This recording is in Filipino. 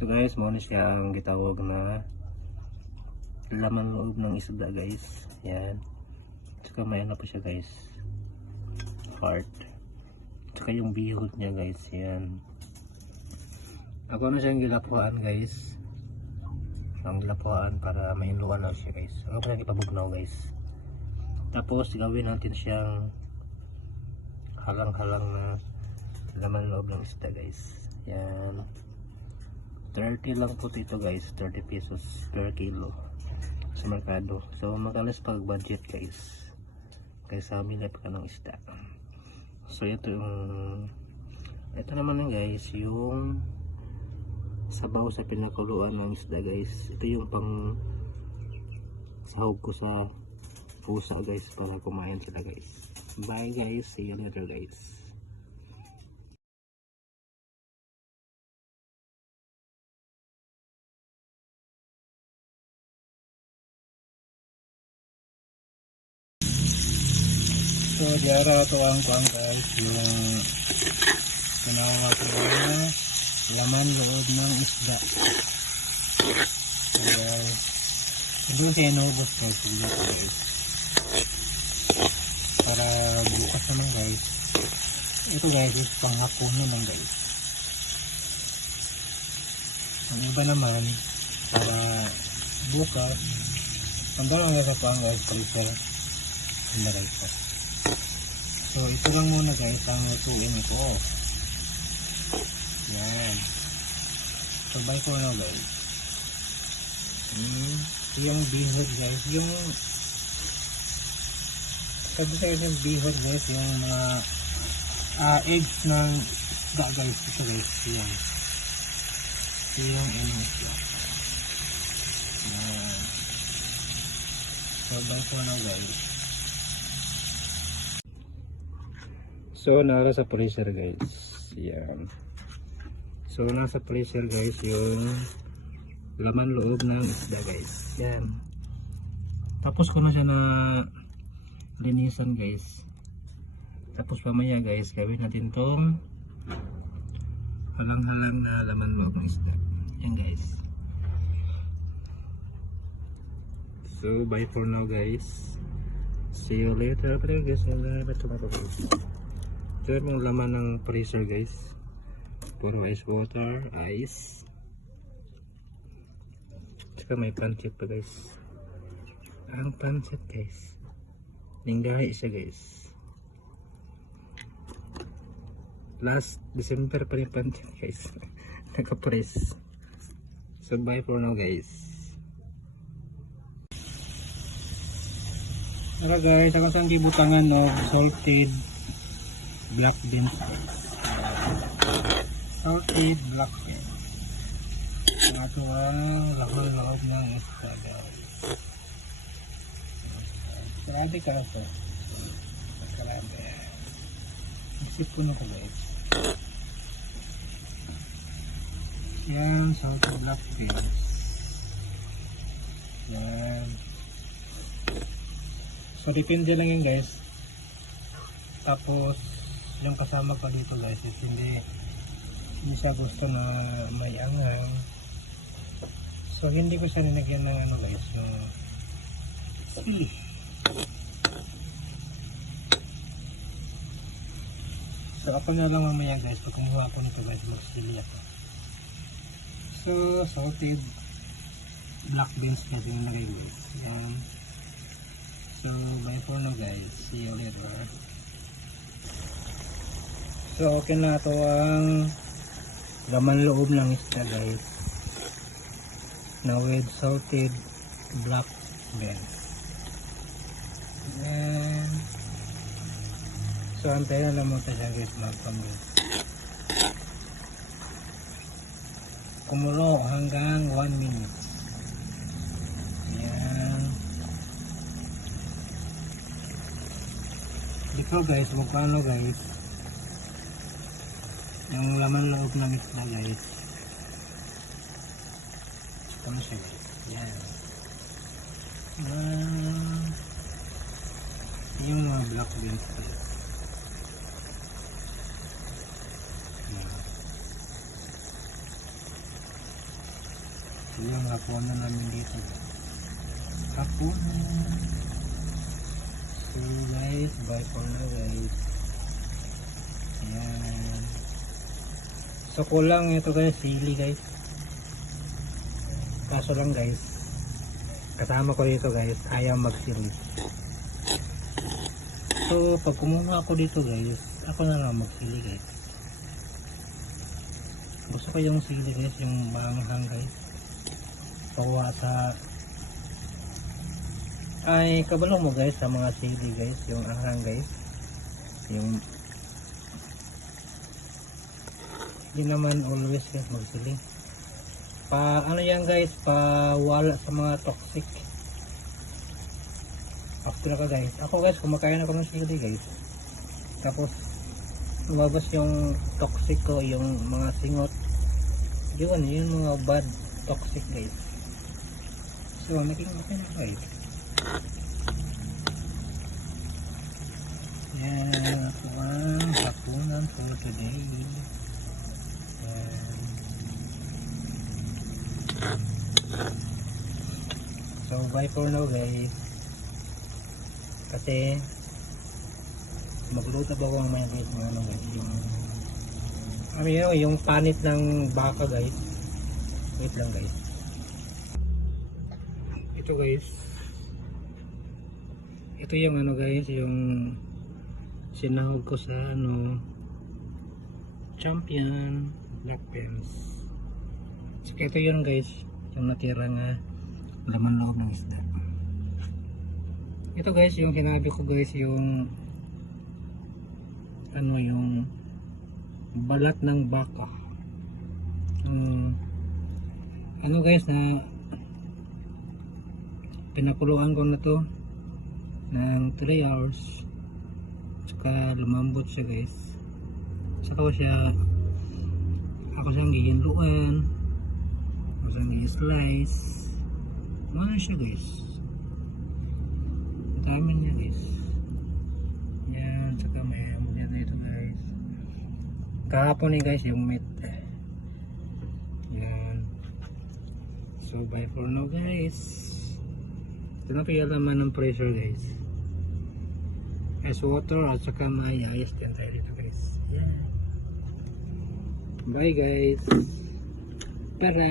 So guys, mo na siya ang gitawag na laman loob ng isda guys. Yan. Tsaka may ano pa siya guys, heart. Tsaka yung bihod niya guys. Yan. Ako na siyang gilapuan guys. Ang gilapuan para mahinluan na siya guys. Ako pa ipabugnaw guys. Tapos gawin natin siyang halang-halang na laman loob ng isda guys. Yan. 30 lang po ito guys. 30 pesos per kilo sa merkado. So makalas pag budget guys. Kaysa milip ka ng isda. So ito naman guys yung sabaw sa pinakuluan ng isda guys. Ito yung pang sahog ko sa pusa guys para kumain sila guys. Bye guys, see you later guys. So diara to ang kuang guys yung tinawag ko na laman loob ng isda. So guys, doon sa inubos ko guys. Para bukas naman guys. Ito guys is panghapon naman guys. Ang iba naman para bukas tanda lang sa pang guys prepare ilagay ko. So ito lang muna guys ang lutuin ko. Yan. So bye for now guys. Yung bihod guys, yung sabi sa yung bihod guys, yung mga eggs ng isda guys. Ito guys, yan. Ito yung isda. Yan. So bye for now guys. So nara sa freezer guys. Yan. So nasa freezer guys yung laman loob ng isda guys. Yan. Tapos ko na siya na linisan guys. Tapos pamaya guys gawin natin tong halang-halang na laman loob ng isda. Yan guys. So bye for now guys. See you later. Pero guys, ito yung laman ng freezer guys. Puro ice water, ice. Tsaka may pancit pa guys. Ang pancit guys, ninggahi siya guys. Last December pa rin pancit guys. Naka-press. So bye for now guys. Tara guys, ako saan gibutangan ng salted black beans guys. Salted black beans. Ito ang lahol-lahol ng isda guys. Grabe ka na po. Grabe. Isip ko na ko guys. Yan, salted black beans. Yan. So depende lang yun guys. Tapos yung kasama pa dito guys is hindi siya gusto na may angang. So hindi ko siya ninagyan ng ano guys no. So ako na lang mamaya guys pag kumuha ko nito guys mag-sili ako. So salted black beans guys yung nilagay guys. Yan. So bye for now guys, see you later. So okay na ito ang laman loob ng isda guys na with salted black beans. And so antayin na lang mo siya guys magpamil. Kumulo hanggang 1 minute. Yan. Dito guys, huwag ano guys yung laman loob ng isda guys. Ito na siya guys. Yan. Yung mga black beans guys. Yan. hapunan namin dito. Hapunan. So guys, bye for now guys. Ayan. So kulang ito guys, sili guys. Kaso lang guys, kasama ko dito guys, ayaw magsili. So pag kumuha ako dito guys, ako na lang magsili guys. Gusto ko yung sili guys, yung maanghang guys. Pawa sa ay kabalo mo guys sa mga sili guys, yung anghang guys. Yung hindi naman always guys magsili. Pa ano yan guys, pa wala sa mga toxic. After ka guys, ako guys kumakain ako ng sili guys. Tapos lumabas yung toxic ko, yung mga singot. Yun, yung mga bad toxic guys. So naging okay na guys. Yan ako ang hapunan for today. Yan. So bye for now guys. Kasi magluto ba ako mamaya guys, mga ano guys, yung panit ng baka guys. Wait lang guys. Ito guys, ito yung ano guys, yung sinahog ko sa ano Champion Black Pens. So ito yun guys, yung natira nga laman loob ng isda. Ito guys, yung sinabi ko guys, yung ano, yung balat ng baka. Ano guys, na pinakuluan ko na to ng 3 hours, saka lumambot siya guys. Saka ako siyang gihinluan, ako siyang i-slice. Ano siya guys, dami niya guys. Yan, saka may amulyan na ito guys. Kahapon eh guys yung meat. Yan. So bye for now guys. Ito na piyalaman ng pressure guys. Ice water at saka may ice din tayo dito guys. Yan. Bye guys. Tara.